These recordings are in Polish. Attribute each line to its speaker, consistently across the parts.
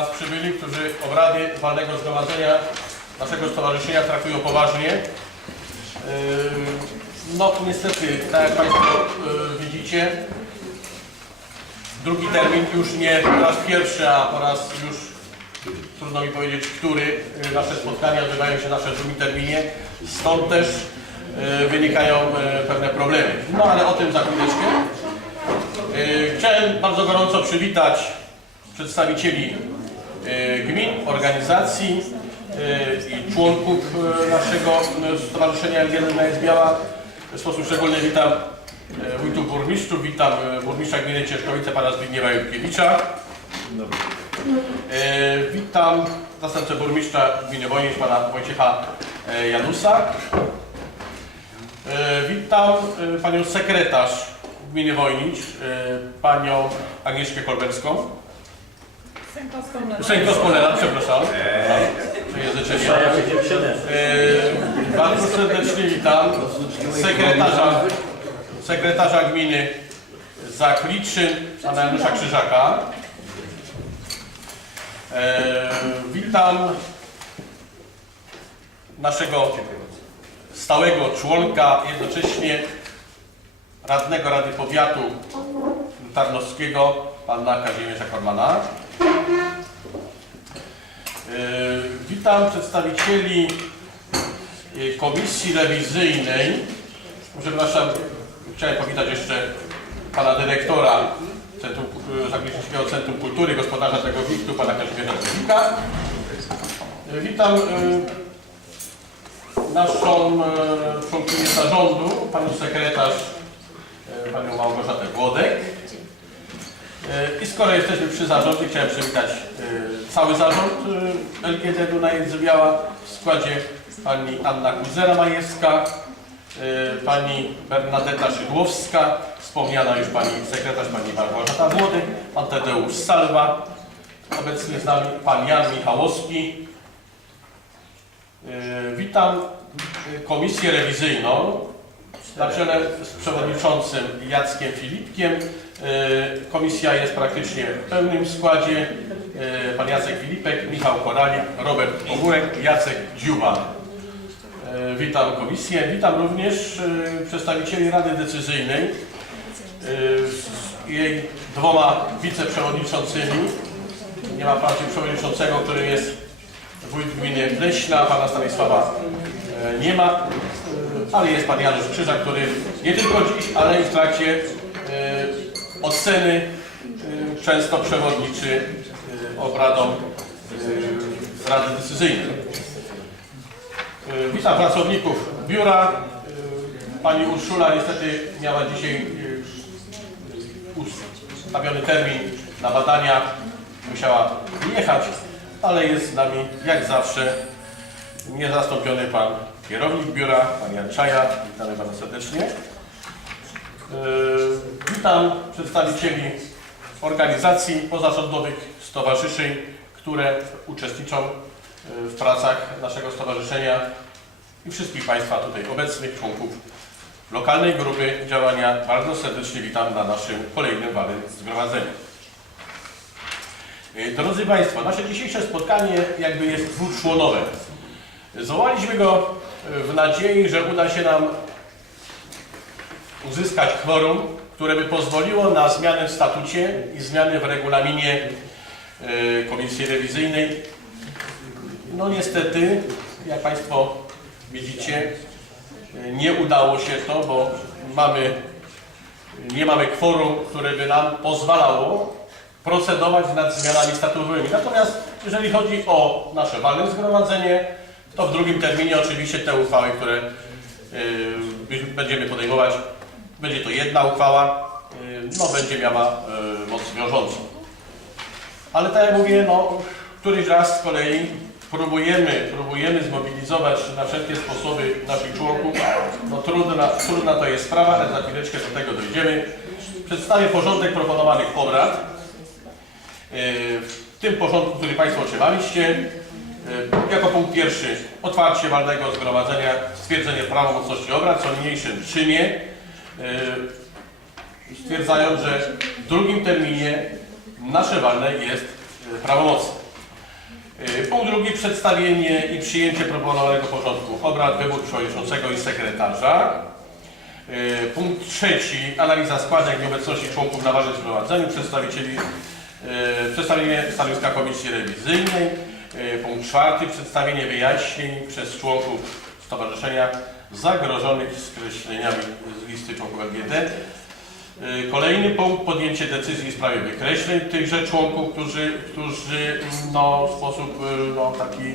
Speaker 1: nas przybyli, którzy obrady walnego zgromadzenia naszego stowarzyszenia traktują poważnie. No niestety, tak jak Państwo yy, widzicie, drugi termin już nie po raz pierwszy, a po raz już trudno mi powiedzieć, który yy, nasze spotkania odbywają się w drugim terminie. Stąd też yy, wynikają pewne problemy. No ale o tym za chwileczkę. Chciałem bardzo gorąco przywitać przedstawicieli gmin, organizacji yy, i członków yy, naszego Stowarzyszenia Elgiena jest Biała. W sposób szczególny witam wójtów burmistrzów, witam burmistrza gminy Cieszkowice, pana Zbigniewa Jutkiewicza. Yy, Witam zastępcę burmistrza gminy Wojnicz, pana Wojciecha Janusa. Witam panią sekretarz gminy Wojnicz, yy, panią Agnieszkę Kolberską. Sękowską Lenat, przepraszam. Yy, Bardzo serdecznie witam sekretarza, sekretarza gminy Zakliczyn, pana Janusza Krzyżaka. Yy, Witam naszego stałego członka, jednocześnie radnego Rady Powiatu Tarnowskiego, pana Kazimierza Kormana. Yy, Witam przedstawicieli yy, Komisji Rewizyjnej. Przepraszam, chciałem powitać jeszcze pana dyrektora Centrum, yy, Zagłębiowskiego Centrum Kultury, gospodarza tego wiktu, pana Kazimierza. Yy, Witam naszą członkinię zarządu, panią sekretarz, panią Małgorzatę Włodek. E, I skoro jesteśmy przy zarządzie, chciałem przywitać e, cały zarząd e, LGD na Jędzybiała w składzie pani Anna Kuzera-Majewska, pani Bernadeta Szydłowska, wspomniana już pani sekretarz, pani Małgorzata Włodek, pan Tadeusz Salwa, obecny z nami pan Jan Michałowski. Witam komisję rewizyjną na czele z przewodniczącym Jackiem Filipkiem. E, Komisja jest praktycznie w pełnym składzie. E, Pan Jacek Filipek, Michał Koralik, Robert Ogórek, Jacek Dziuba. E, Witam komisję. Witam również przedstawicieli Rady Decyzyjnej z jej dwoma wiceprzewodniczącymi. Nie ma wprawdzie przewodniczącego, którym jest wójt gminy Leśna, pana Stanisława nie ma, ale jest pan Janusz Krzyża, który nie tylko dziś, ale i w trakcie oceny e, często przewodniczy e, obradom z Rady Decyzyjnej. Witam pracowników biura. Pani Urszula niestety miała dzisiaj ustawiony termin na badania. Musiała jechać, ale jest z nami jak zawsze niezastąpiony pan kierownik biura, pan Jan Czaja. Witamy pana serdecznie. Yy, Witam przedstawicieli organizacji pozarządowych, stowarzyszeń, które uczestniczą yy, w pracach naszego stowarzyszenia i wszystkich Państwa tutaj obecnych, członków lokalnej grupy działania. Bardzo serdecznie witam na naszym kolejnym walnym zgromadzeniu. Yy, Drodzy Państwo, nasze dzisiejsze spotkanie jakby jest dwuczłonowe. Zwołaliśmy go w nadziei, że uda się nam uzyskać kworum, które by pozwoliło na zmianę w statucie i zmiany w regulaminie yy, Komisji Rewizyjnej. No niestety, jak Państwo widzicie, yy, nie udało się to, bo mamy, nie mamy kworum, które by nam pozwalało procedować nad zmianami statutowymi. Natomiast jeżeli chodzi o nasze walne zgromadzenie, to w drugim terminie oczywiście te uchwały, które yy, będziemy podejmować, będzie to jedna uchwała, yy, no będzie miała yy, moc wiążącą. Ale tak jak mówię, no któryś raz z kolei próbujemy, próbujemy zmobilizować na wszelkie sposoby naszych członków. No trudna, trudna to jest sprawa, ale za chwileczkę do tego dojdziemy. Przedstawię porządek proponowanych obrad. Yy, W tym porządku, który Państwo otrzymaliście, jako punkt pierwszy otwarcie walnego zgromadzenia, stwierdzenie prawomocności obrad, co niniejszym czynie, yy, stwierdzają, że w drugim terminie nasze walne jest yy, prawomocne. Punkt drugi, przedstawienie i przyjęcie proponowanego porządku obrad, wybór przewodniczącego i sekretarza. E, Punkt trzeci, analiza składek nieobecności członków na ważnym zgromadzeniu, przedstawicieli, e, przedstawienie stanowiska komisji rewizyjnej. E, Punkt czwarty, przedstawienie wyjaśnień przez członków stowarzyszenia zagrożonych skreśleniami z listy członków LGD. E, Kolejny punkt, podjęcie decyzji w sprawie wykreśleń tychże członków, którzy, którzy no, w sposób e, no, taki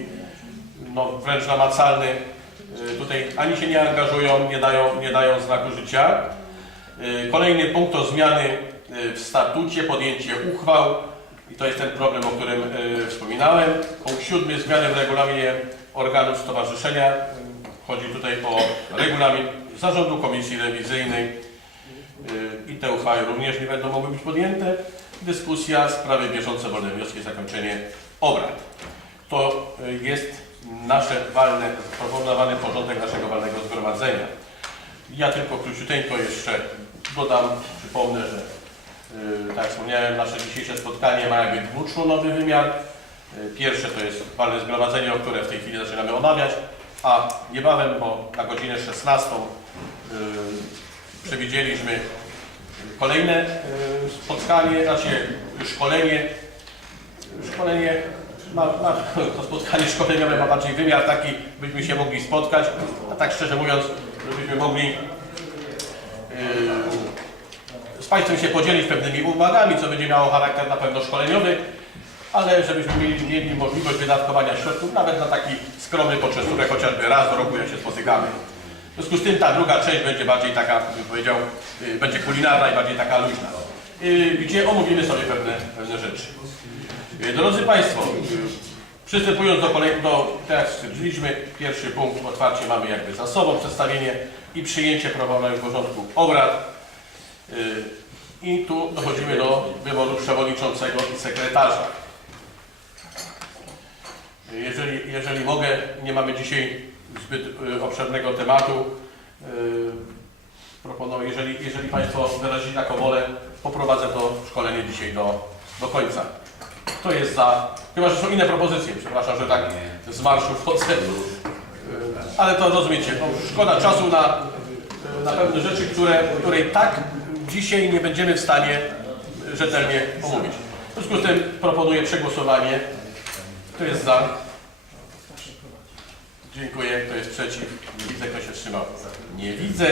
Speaker 1: no, wręcz namacalny e, tutaj ani się nie angażują, nie dają, nie dają znaku życia. Kolejny punkt to zmiany w statucie, podjęcie uchwał i to jest ten problem, o którym wspominałem. Punkt siódmy, zmiany w regulaminie organów stowarzyszenia. Chodzi tutaj o regulamin zarządu komisji rewizyjnej e, i te uchwały również nie będą mogły być podjęte. Dyskusja, sprawy bieżące, wolne wnioski, zakończenie obrad. To e, jest nasze walne, proponowany porządek naszego walnego zgromadzenia. Ja tylko króciuteńko jeszcze dodam, przypomnę, że e, tak wspomniałem, nasze dzisiejsze spotkanie ma jakby dwuczłonowy wymiar. Pierwsze to jest walne zgromadzenie, o które w tej chwili zaczynamy omawiać, a niebawem, bo na godzinę 16 e, przewidzieliśmy kolejne e, spotkanie, znaczy szkolenie. Szkolenie ma, ma, to spotkanie szkoleniowe ma bardziej wymiar taki, byśmy się mogli spotkać, a tak szczerze mówiąc, żebyśmy mogli yy, z Państwem się podzielić pewnymi uwagami, co będzie miało charakter na pewno szkoleniowy, ale żebyśmy mieli, mieli możliwość wydatkowania środków nawet na taki skromny poczęstunek, chociażby raz w roku, jak się spotykamy. W związku z tym ta druga część będzie bardziej taka, bym powiedział, yy, będzie kulinarna i bardziej taka luźna, yy, gdzie omówimy sobie pewne, pewne rzeczy. Yy, Drodzy Państwo, przystępując do kolejnego, do, tak jak stwierdziliśmy, pierwszy punkt otwarcie mamy jakby za sobą, przedstawienie i przyjęcie proponowanego porządku obrad. I tu dochodzimy do wyboru przewodniczącego i sekretarza. Jeżeli, jeżeli mogę, nie mamy dzisiaj zbyt y, obszernego tematu. Y, proponuję, jeżeli, jeżeli Państwo wyrazili taką wolę, poprowadzę to szkolenie dzisiaj do, do końca. Kto jest za? Chyba, że są inne propozycje, przepraszam, że tak z marszu wchodzę. Y, Ale to rozumiecie, no, szkoda czasu na, na pewne rzeczy, które, które i tak dzisiaj nie będziemy w stanie rzetelnie omówić. W związku z tym proponuję przegłosowanie. Kto jest za? Dziękuję. Kto jest przeciw? Nie widzę. Kto się wstrzymał? Nie widzę.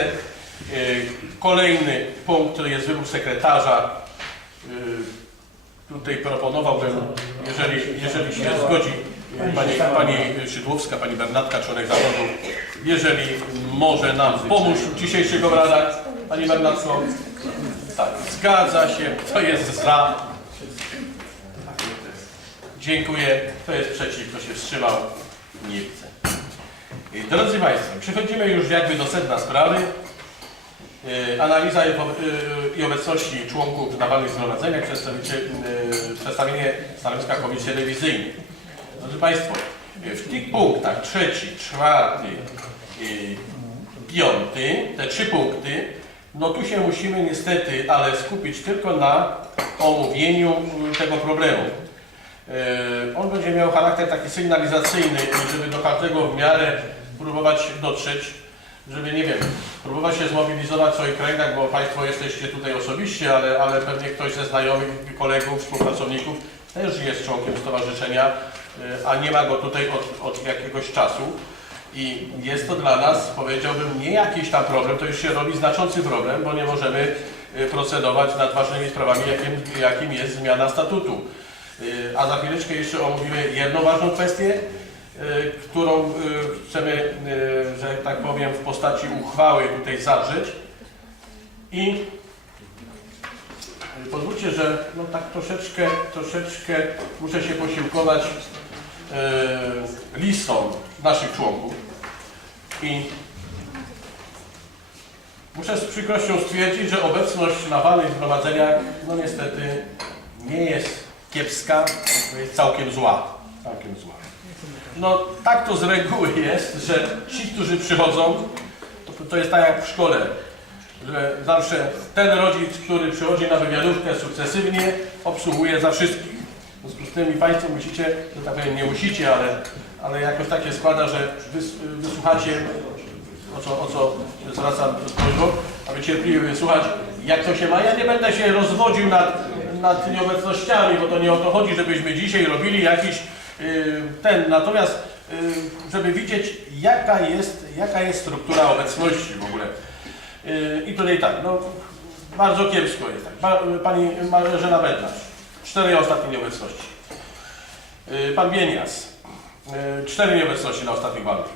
Speaker 1: Yy, Kolejny punkt to jest wybór sekretarza. Yy, Tutaj proponowałbym, jeżeli, jeżeli się zgodzi yy, pani, pani Szydłowska, pani Bernatka, członek zarządu, jeżeli może nam pomóc w dzisiejszych obradach. Pani Bernatko? Tak, zgadza się. Kto jest za? Dziękuję. Kto jest przeciw? Kto się wstrzymał? Nie widzę. Drodzy Państwo, przechodzimy już jakby do sedna sprawy. Yy, Analiza yy, i obecności członków zgromadzeniach, przedstawicie, yy, przedstawienie stanowiska Komisji Rewizyjnej. Drodzy Państwo, w tych punktach trzeci, czwarty i piąty, te trzy punkty, no tu się musimy niestety, ale skupić tylko na omówieniu tego problemu. Yy, On będzie miał charakter taki sygnalizacyjny, żeby do każdego w miarę próbować dotrzeć, żeby, nie wiem, próbować się zmobilizować w swoich kręgach, bo Państwo jesteście tutaj osobiście, ale, ale pewnie ktoś ze znajomych, kolegów, współpracowników też jest członkiem stowarzyszenia, yy, a nie ma go tutaj od, od jakiegoś czasu. I jest to dla nas, powiedziałbym, nie jakiś tam problem, to już się robi znaczący problem, bo nie możemy yy, procedować nad ważnymi sprawami, jakim, jakim jest zmiana statutu. Y, A za chwileczkę jeszcze omówimy jedną ważną kwestię, y, którą y, chcemy, że tak powiem, w postaci uchwały tutaj zawrzeć. I pozwólcie, że no tak troszeczkę, troszeczkę muszę się posiłkować listą naszych członków. I muszę z przykrością stwierdzić, że obecność na walnych zgromadzeniach, no niestety, nie jest kiepska, całkiem zła. Całkiem zła. No tak to z reguły jest, że ci, którzy przychodzą, to, to jest tak jak w szkole, że zawsze ten rodzic, który przychodzi na wywiadówkę sukcesywnie, obsługuje za wszystkich. W związku z tym i Państwo musicie, że tak powiem, nie musicie, ale, ale jakoś tak się składa, że wys, wysłuchacie, o co, o co zwracam prośbą, aby cierpliwie wysłuchać, jak to się ma. Ja nie będę się rozwodził nad, nad nieobecnościami, bo to nie o to chodzi, żebyśmy dzisiaj robili jakiś y, ten, natomiast y, żeby widzieć, jaka jest, jaka jest struktura obecności w ogóle. Y, I tutaj tak, no bardzo kiepsko jest tak. Pa, pani Marzena Bednarz, cztery ostatnie nieobecności. Pan Bienias, cztery nieobecności na ostatnich walkach.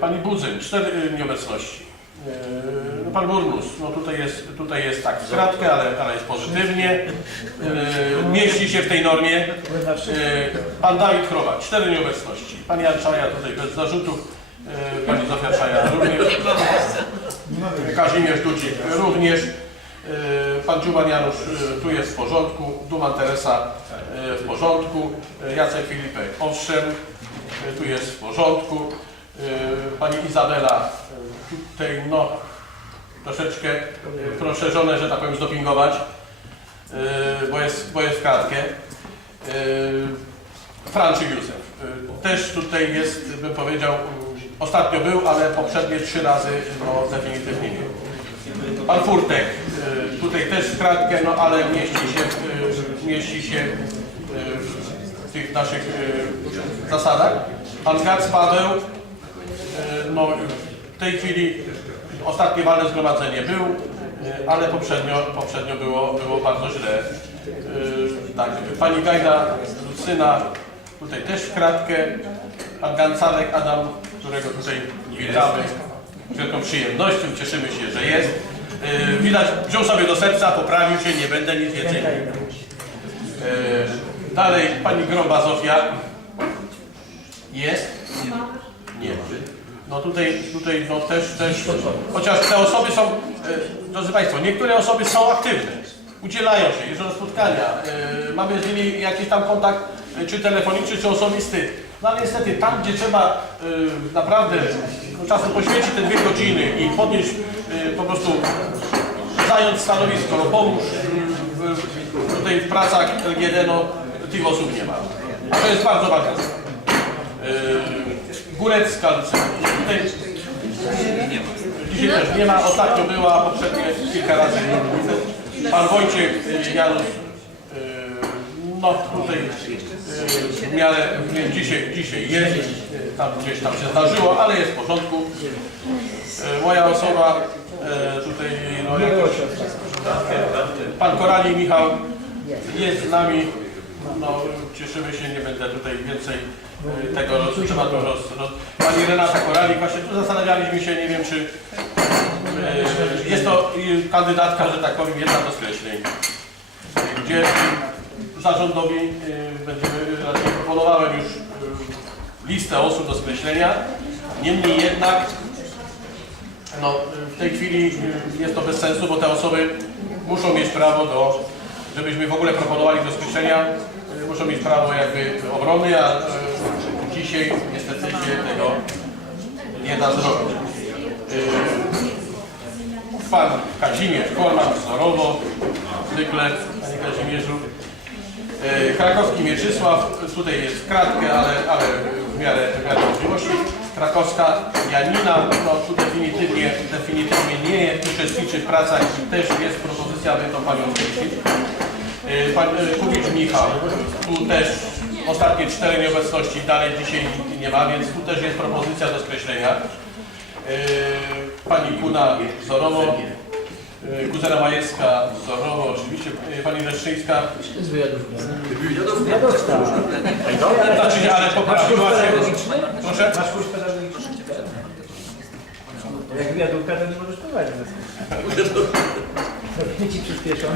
Speaker 1: Pani Budzyn, cztery nieobecności. Y, no Pan Burnus, no tutaj jest, tutaj jest tak w kratkę, ale, ale jest pozytywnie. Y, Mieści się w tej normie. Y, Pan Dawid Chroba, cztery nieobecności. Pani Jan Czaja tutaj bez zarzutów. Y, Pani Zofia Czaja również. Kazimierz Ducik również. Y, Pan Dziuban Janusz tu jest w porządku. Duman Teresa y, w porządku. Y, Jacek Filipek owszem, y, tu jest w porządku. Y, Pani Izabela tutaj no troszeczkę proszę żonę, że tak powiem zdopingować, y, bo jest, bo jest w kratkę. Y, Franczy Józef. Też tutaj jest, bym powiedział, y, ostatnio był, ale poprzednie trzy razy no, definitywnie nie. Pan Furtek, tutaj też w kratkę, no ale mieści się, y, mieści się w tych naszych zasadach. Pan Gac Paweł, no w tej chwili ostatnie walne zgromadzenie był, y, ale poprzednio, poprzednio było, było bardzo źle. Y, Tak, pani Gajda Lucyna, tutaj też w kratkę. Pan Gancalek Adam, którego tutaj witamy z wielką przyjemnością, cieszymy się, że jest. Yy, widać, wziął sobie do serca, poprawił się, nie będę nic więcej. Dalej pani Gromba Zofia. Jest? Nie. No tutaj, tutaj no też, też, chociaż te osoby są, yy, drodzy Państwo, niektóre osoby są aktywne, udzielają się, jeżdżą na spotkania, yy, mamy z nimi jakiś tam kontakt, yy, czy telefoniczny, czy osobisty. No ale niestety tam, gdzie trzeba naprawdę czasem poświęcić te dwie godziny i podnieść po prostu zająć stanowisko, no pomóż w, tutaj w pracach LGD, no tych osób nie ma. To jest bardzo ważne. Górecka, tutaj dzisiaj też nie ma, ostatnio była, poprzednio kilka razy. Pan Wojciech yy, Janusz, yy, no tutaj yy, w miarę dzisiaj, dzisiaj jest, tam gdzieś tam się zdarzyło, ale jest w porządku. Moja osoba tutaj, no jakoś, pan Korali Michał jest z nami, no cieszymy się, nie będę tutaj więcej y, tego roz- tematu roz, roz... Pani Renata Koralik, właśnie tu zastanawialiśmy się, nie wiem czy y, jest to y, kandydatka, że tak powiem, jedna do skreśleń, y, gdzie zarządowi y, będziemy, raczej proponowałem już y, listę osób do skreślenia, niemniej jednak no, w tej chwili y, jest to bez sensu, bo te osoby muszą mieć prawo do, żebyśmy w ogóle proponowali do skreślenia, y, muszą mieć prawo jakby obrony, a y, dzisiaj niestety się tego nie da zrobić. Y, Pan Kazimierz Kolman, wzorowo, zwykle, panie Kazimierzu. Y, Krakowski Mieczysław, tutaj jest w kratkę, ale, ale w miarę, w miarę możliwości. Krakowska Janina, no tu definitywnie, definitywnie nie uczestniczy w pracach i też jest propozycja, aby tą panią zgłosić. Y, Pan Kubicz Michał, tu też ostatnie cztery nieobecności, dalej dzisiaj nie ma, więc tu też jest propozycja do skreślenia. Y, Pani Kuna wzorowo, y, Kuzena Majewska wzorowo, oczywiście y, Pani Leszczyńska,
Speaker 2: Z wywiadówki.
Speaker 3: Wiadowca.
Speaker 1: znaczy, ale poprawiła się. Proszę?
Speaker 3: Masz kurs pedagogiczny? Jak wiadówka, to nie możesz prowadzić. Dzieci przyspieszą.